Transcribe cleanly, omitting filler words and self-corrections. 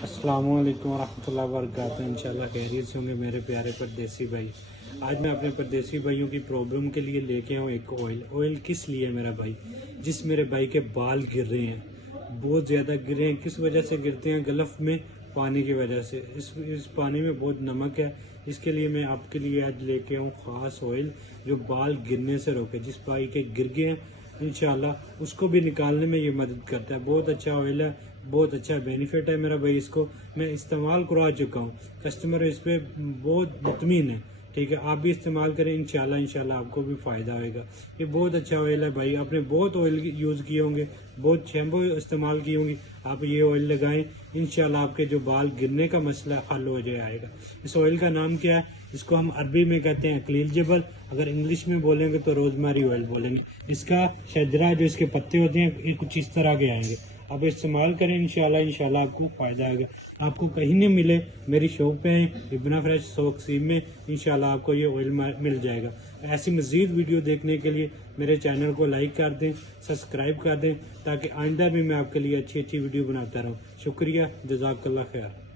अस्सलामुअलैकुम वरहमतुल्लाहि वबरकातुहू। इंशाल्लाह खैरियत से होंगे मेरे प्यारे परदेसी भाई। आज मैं अपने परदेसी भाइयों की प्रॉब्लम के लिए लेके आऊँ एक ऑयल किस लिए मेरा भाई, जिस मेरे भाई के बाल गिर रहे हैं, बहुत ज़्यादा गिर रहे हैं। किस वजह से गिरते हैं? गल्फ में पानी की वजह से। इस पानी में बहुत नमक है। इसके लिए मैं आपके लिए आज लेके आऊँ ख़ास ऑयल जो बाल गिरने से रोके। जिस भाई के गिर गए हैं इंशाल्लाह उसको भी निकालने में ये मदद करता है। बहुत अच्छा ऑयल है, बहुत अच्छा बेनिफिट है मेरा भाई। इसको मैं इस्तेमाल करवा चुका हूँ, कस्टमर इस पर बहुत मुतमीन है। ठीक है, आप भी इस्तेमाल करें, इंशाल्लाह आपको भी फ़ायदा होगा। ये बहुत अच्छा ऑयल है भाई। आपने बहुत ऑयल यूज़ किए होंगे, बहुत शैम्पू इस्तेमाल की होंगी, आप ये ऑयल लगाएं, इंशाल्लाह आपके जो बाल गिरने का मसला हल हो जाएगा। इस ऑयल का नाम क्या है? इसको हम अरबी में कहते हैं अकलील जबल, अगर इंग्लिश में बोलेंगे तो रोजमेरी ऑयल बोलेंगे। इसका शजरा जो इसके पत्ते होते हैं ये कुछ इस तरह के आएंगे। आप इस्तेमाल करें, इंशाल्लाह आपको फ़ायदा आएगा। आपको कहीं नहीं मिले, मेरी शॉप पे हैं इब्ना फ्रेश सोक्सीम में, इंशाल्लाह आपको ये ऑयल मिल जाएगा। ऐसी मज़ीद वीडियो देखने के लिए मेरे चैनल को लाइक कर दें, सब्सक्राइब कर दें, ताकि आइंदा भी मैं आपके लिए अच्छी अच्छी वीडियो बनाता रहूँ। शुक्रिया, जज़ाकल्लाह खैर।